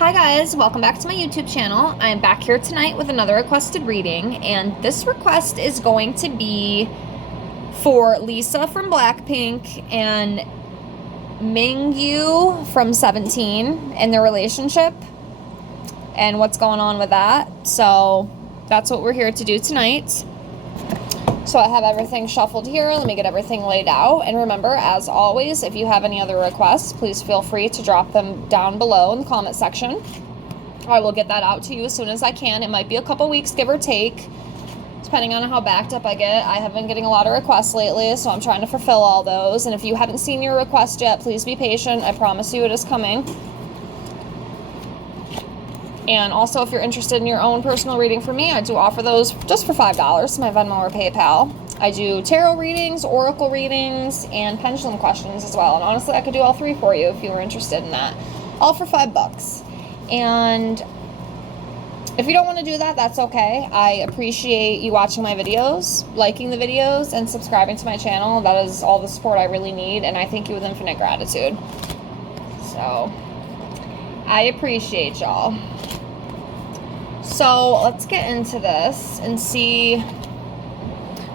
Hi guys, welcome back to my YouTube channel. I am back here tonight with another requested reading, and this request is going to be for Lisa from Blackpink and Mingyu from 17 and their relationship and what's going on with that. So that's what we're here to do tonight. So I have everything shuffled here. Let me get everything laid out. And remember, as always, if you have any other requests, please feel free to drop them down below in the comment section. I will get that out to you as soon as I can. It might be a couple weeks, give or take, depending on how backed up I get. I have been getting a lot of requests lately, so I'm trying to fulfill all those. And if you haven't seen your request yet, please be patient. I promise you it is coming. And also, if you're interested in your own personal reading from me, I do offer those just for $5, my Venmo or PayPal. I do tarot readings, oracle readings, and pendulum questions as well. And honestly, I could do all three for you if you were interested in that. All for $5. And if you don't want to do that, that's okay. I appreciate you watching my videos, liking the videos, and subscribing to my channel. That is all the support I really need, and I thank you with infinite gratitude. So, I appreciate y'all. So let's get into this and see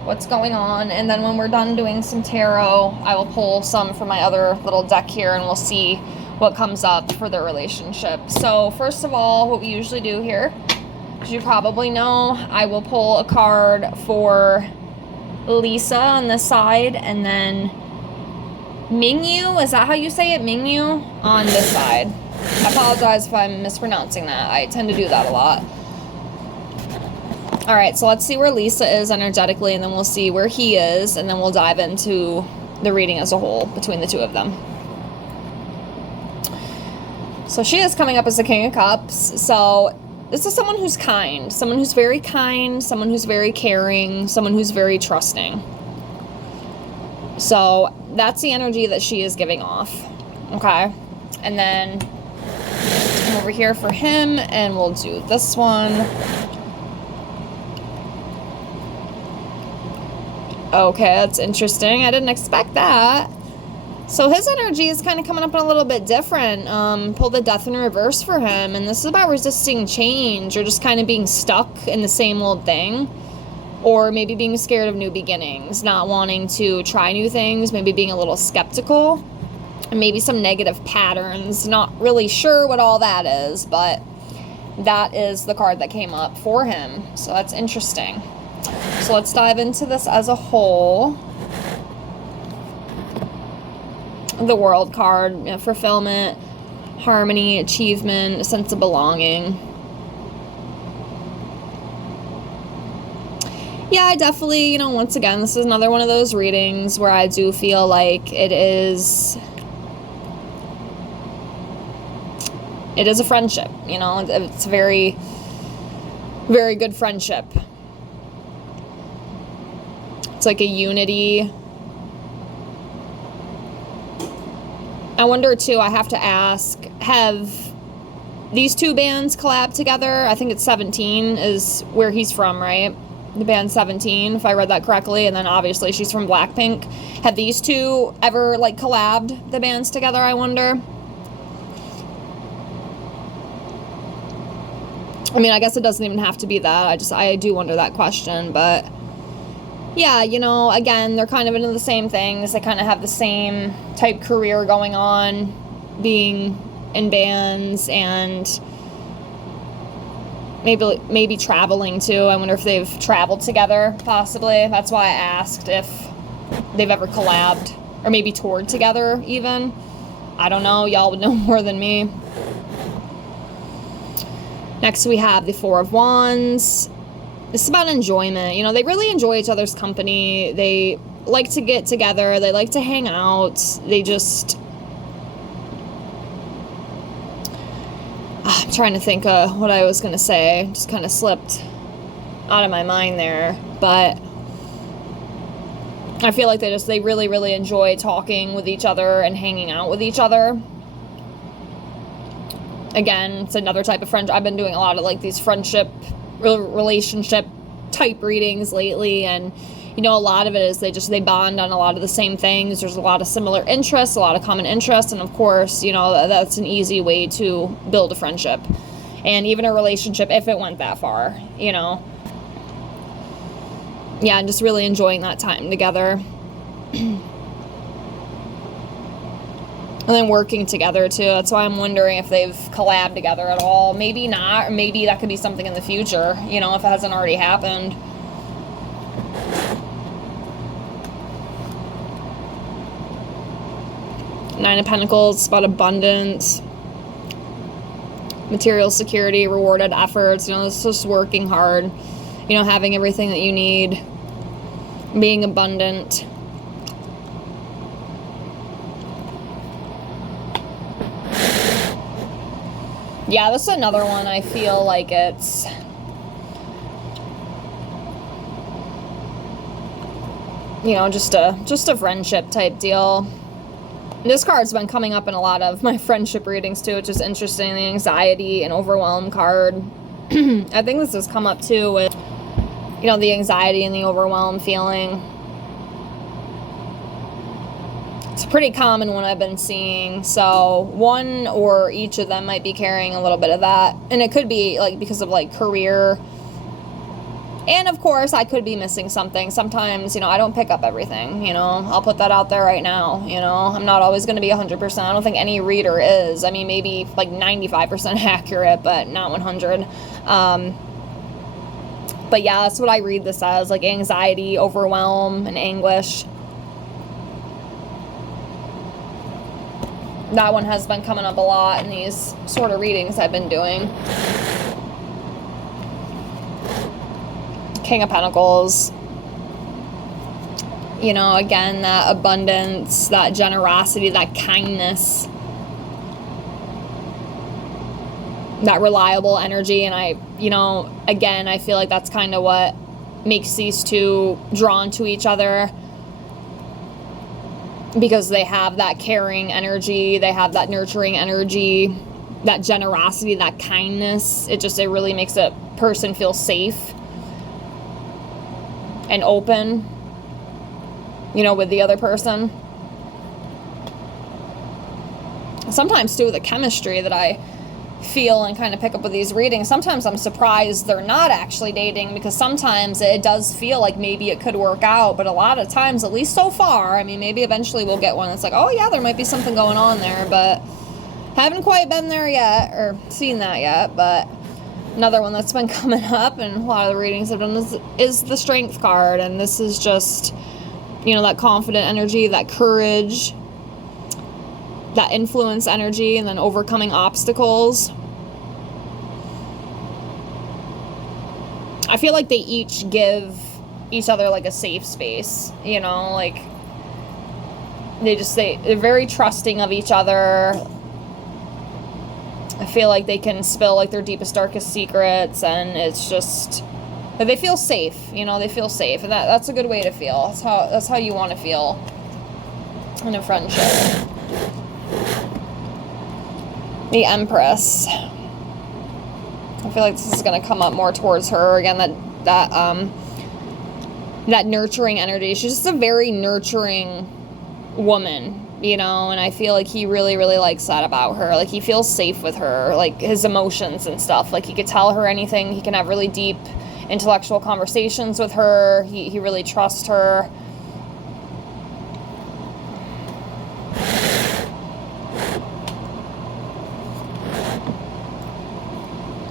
what's going on. And then when we're done doing some tarot, I will pull some from my other little deck here and we'll see what comes up for their relationship. So first of all, what we usually do here, as you probably know, I will pull a card for Lisa on this side and then Mingyu, is that how you say it? Mingyu on this side. I apologize if I'm mispronouncing that. I tend to do that a lot. All right, so let's see where Lisa is energetically, and then we'll see where he is, and then we'll dive into the reading as a whole between the two of them. So she is coming up as the King of Cups. So this is someone who's kind, someone who's very kind, someone who's very caring, someone who's very trusting. So that's the energy that she is giving off, okay? And then over here for him, and we'll do this one. Okay, that's interesting. I didn't expect that. So his energy is kind of coming up a little bit different. Pull the Death in reverse for him, and this is about resisting change or just kind of being stuck in the same old thing, or maybe being scared of new beginnings, not wanting to try new things, maybe being a little skeptical, and maybe some negative patterns. Not really sure what all that is, but that is the card that came up for him. So that's interesting. So let's dive into this as a whole. The World card, you know, fulfillment, harmony, achievement, a sense of belonging. Yeah, I definitely, you know, once again, this is another one of those readings where I do feel like it is a friendship, you know, it's very, very good friendship. It's like a unity. I wonder too, I have to ask, have these two bands collabed together? I think it's 17 is where he's from, right? The band 17, if I read that correctly, and then obviously she's from Blackpink. Have these two ever like collabed the bands together, I wonder? I mean, I guess it doesn't even have to be that. I do wonder that question, but yeah, you know, again, they're kind of into the same things. They kind of have the same type career going on, being in bands and maybe traveling too. I wonder if they've traveled together, possibly. That's why I asked if they've ever collabed or maybe toured together even. I don't know. Y'all would know more than me. Next, we have the Four of Wands. This is about enjoyment. You know, they really enjoy each other's company. They like to get together. They like to hang out. They just... I'm trying to think of what I was going to say. Just kind of slipped out of my mind there. But I feel like they really, really enjoy talking with each other and hanging out with each other. Again, it's another type of friendship. I've been doing a lot of like these friendship, relationship type readings lately, and you know, a lot of it is they bond on a lot of the same things. There's a lot of similar interests, a lot of common interests, and of course, you know, that's an easy way to build a friendship and even a relationship if it went that far, you know. Yeah, and just really enjoying that time together. And then working together too. That's why I'm wondering if they've collabed together at all. Maybe not, or maybe that could be something in the future, you know, if it hasn't already happened. Nine of Pentacles, about abundance, material security, rewarded efforts. You know, it's just working hard, you know, having everything that you need, being abundant. Yeah, this is another one. I feel like it's, you know, just a friendship type deal. This card's been coming up in a lot of my friendship readings too, which is interesting. The anxiety and overwhelm card. I think this has come up too with, you know, the anxiety and the overwhelm feeling. It's a pretty common one I've been seeing. So one or each of them might be carrying a little bit of that. And it could be like because of like career. And of course, I could be missing something. Sometimes, you know, I don't pick up everything, you know. I'll put that out there right now, you know. I'm not always going to be 100%. I don't think any reader is. I mean, maybe like 95% accurate, but not 100. But yeah, that's what I read this as, like anxiety, overwhelm, and anguish. That one has been coming up a lot in these sort of readings I've been doing. King of Pentacles. You know, again, that abundance, that generosity, that kindness, that reliable energy. And I, you know, again, I feel like that's kind of what makes these two drawn to each other, because they have that caring energy, they have that nurturing energy, that generosity, that kindness. It really makes a person feel safe and open, you know, with the other person. Sometimes too, the chemistry that I feel and kind of pick up with these readings, sometimes I'm surprised they're not actually dating, because sometimes it does feel like maybe it could work out, but a lot of times, at least so far, I mean, maybe eventually we'll get one that's like, oh yeah, there might be something going on there, but haven't quite been there yet, or seen that yet. But another one that's been coming up in a lot of the readings I've done is the Strength card. And this is just, you know, that confident energy, that courage, that influence energy, and then overcoming obstacles. I feel like they each give each other like a safe space, you know, like they're very trusting of each other. I feel like they can spill like their deepest, darkest secrets, and it's just, they feel safe, you know, they feel safe, and that's a good way to feel. That's how you want to feel in a friendship. The Empress. I feel like this is going to come up more towards her again. That nurturing energy. She's just a very nurturing woman, you know, and I feel like he really, really likes that about her. Like, he feels safe with her, like his emotions and stuff. Like, he could tell her anything. He can have really deep intellectual conversations with her. He really trusts her.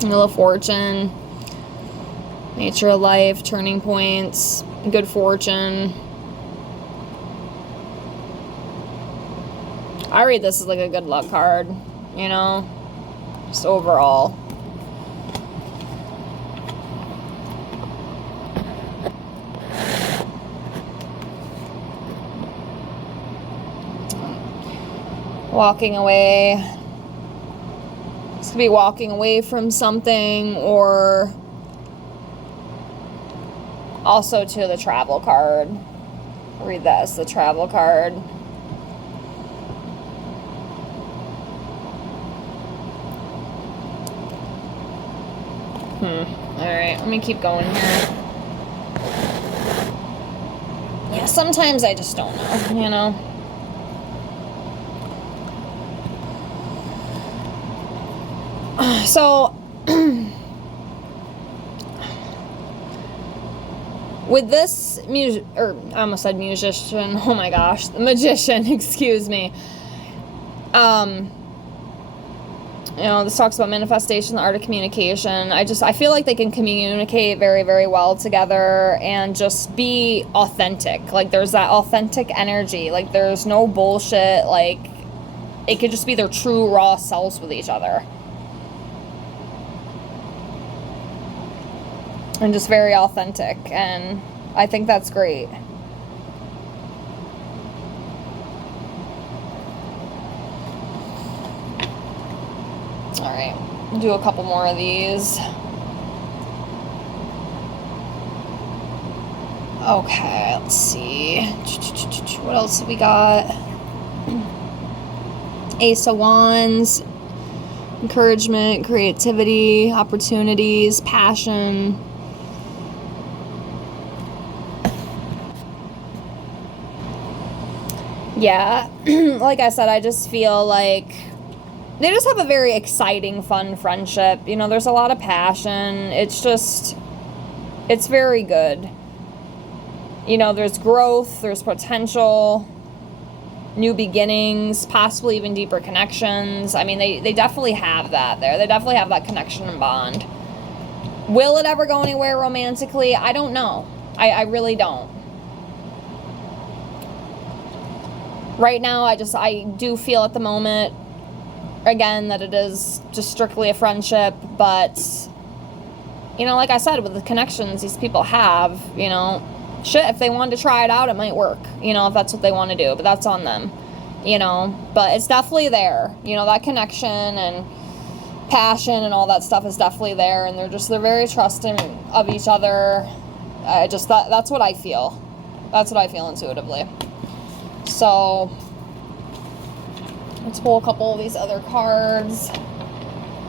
Wheel of Fortune, nature of life, turning points, good fortune. I read this as like a good luck card, you know, just overall. Walking away. This could be walking away from something, or also to the travel card. I'll read that as the travel card. Alright, let me keep going here. sometimes I just don't know, you know? So, with this I almost said musician, oh my gosh, magician, excuse me. You know, this talks about manifestation, the art of communication. I feel like they can communicate very, very well together and just be authentic. Like, there's that authentic energy. Like, there's no bullshit. Like, it could just be their true, raw selves with each other. And just very authentic. And I think that's great. Alright, do a couple more of these. Okay, let's see. What else have we got? Ace of Wands. Encouragement, creativity, opportunities, passion. Yeah, like I said, I just feel like they just have a very exciting, fun friendship. You know, there's a lot of passion. It's very good. You know, there's growth, there's potential, new beginnings, possibly even deeper connections. I mean, they definitely have that there. They definitely have that connection and bond. Will it ever go anywhere romantically? I don't know. I really don't. Right now, I do feel at the moment, again, that it is just strictly a friendship, but, you know, like I said, with the connections these people have, you know, shit, if they wanted to try it out, it might work, you know, if that's what they want to do, but that's on them, you know, but it's definitely there, you know, that connection and passion and all that stuff is definitely there, and they're very trusting of each other. That's what I feel. That's what I feel intuitively. So, let's pull a couple of these other cards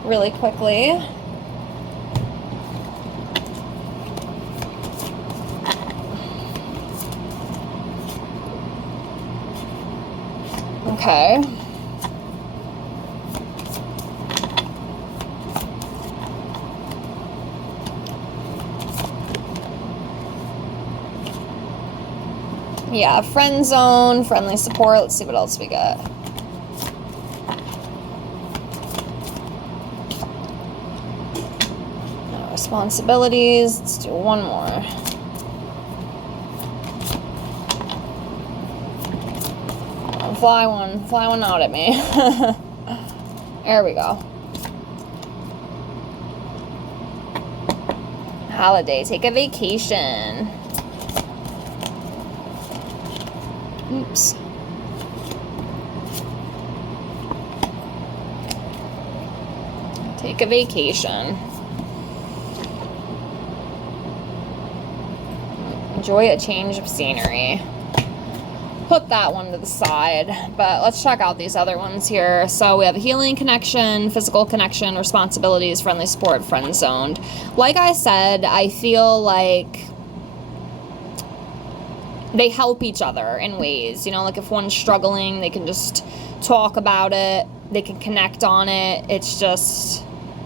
really quickly. Okay. Yeah, friend zone, friendly support. Let's see what else we got. Responsibilities. Let's do one more. Fly one out at me. There we go. Holiday, take a vacation. Oops. Take a vacation. Enjoy a change of scenery. Put that one to the side, but let's check out these other ones here. So we have healing connection, physical connection, responsibilities, friendly support, friend zoned. Like I said, I feel like they help each other in ways, you know, like if one's struggling, they can just talk about it, they can connect on it. It's just,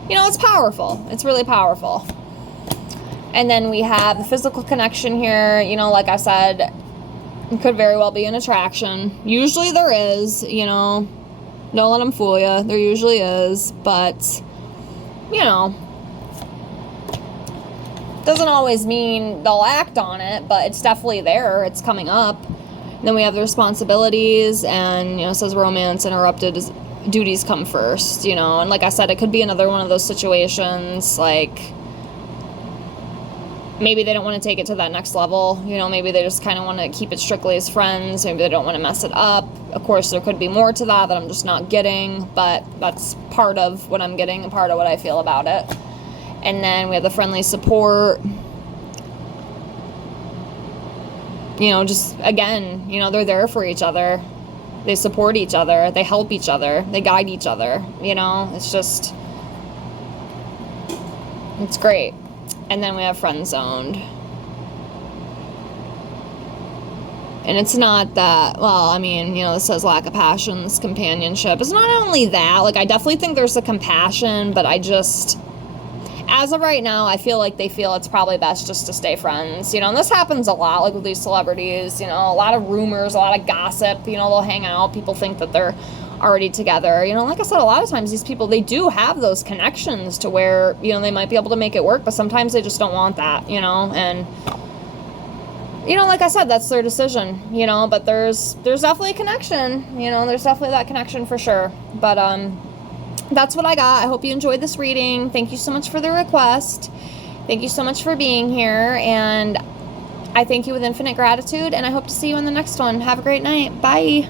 you know, it's powerful. It's really powerful. And then we have the physical connection here, you know, like I said, it could very well be an attraction. Usually there is, you know, don't let them fool you. There usually is, but, you know, doesn't always mean they'll act on it, but it's definitely there. It's coming up. And then we have the responsibilities, and, you know, it says romance interrupted as duties come first, you know. And like I said, it could be another one of those situations, like, maybe they don't want to take it to that next level, you know, maybe they just kind of want to keep it strictly as friends, maybe they don't want to mess it up. Of course, there could be more to that I'm just not getting, but that's part of what I'm getting and part of what I feel about it. And then we have the friendly support. You know, just, again, you know, they're there for each other. They support each other. They help each other. They guide each other. You know, it's just, it's great. And then we have friend zoned. And it's not that, well, I mean, you know, this says lack of passion, this companionship. It's not only that, like, I definitely think there's a compassion, but I just, as of right now, I feel like they feel it's probably best just to stay friends, you know, and this happens a lot, like, with these celebrities, you know, a lot of rumors, a lot of gossip, you know, they'll hang out, people think that they're already together, you know, like I said, a lot of times these people, they do have those connections to where, you know, they might be able to make it work, but sometimes they just don't want that, you know, and, you know, like I said, that's their decision, you know, but there's definitely a connection, you know, there's definitely that connection for sure, but, that's what I got. I hope you enjoyed this reading. Thank you so much for the request. Thank you so much for being here, and I thank you with infinite gratitude, and I hope to see you in the next one. Have a great night. Bye.